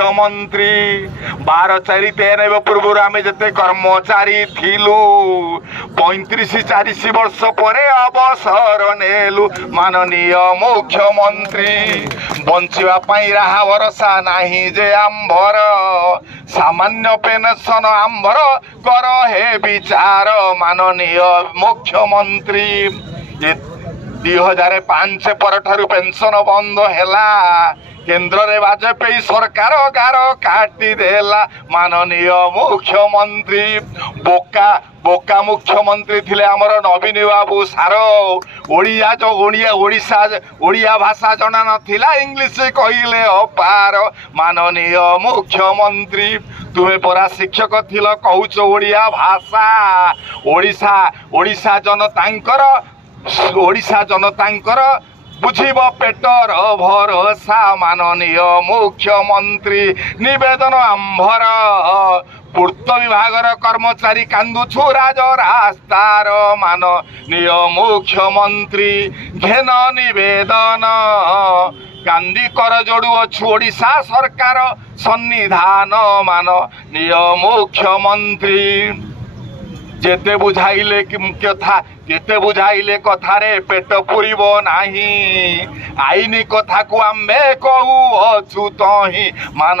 मुख्यमंत्री 12/4/93 पूर्व आम जिते कर्मचारी थिलु 35-40 वर्ष पर अवसर नेलु माननीय मुख्यमंत्री बंचापी राहा भरसा नहीं जे आंबर सामान्य पेंशन आंबर कर हे विचार माननीय मुख्यमंत्री 2005 पर पेंशन बंद हैला केंद्र रे वाजपेयी सरकार गार काटी देला माननीय मुख्यमंत्री बोका बोका मुख्यमंत्री थिले हमर नवीन बाबू सार ओडिया जो ओडिया भाषा जना नथिला इंग्लिश कहिले अपार माननीय मुख्यमंत्री तुम्हें परा शिक्षक थिल कहूच ओडिया भाषा ओडिशा जनतांकर बुझिब पेटर भरोसा माननीय मुख्यमंत्री निवेदन आंभर पूर्त विभागर कर्मचारी कांदुछु राज रास्तार माननीय मुख्यमंत्री घेन निवेदन कांदी कर जोड़ुअछु ओडिशा सरकार सन्निधान माननीय मुख्यमंत्री जेते बुझाइले कथा जेते बुझाइले कथारे पेट पुरिब नाही आईनी कथा को आम्बे कहू अछु तही मान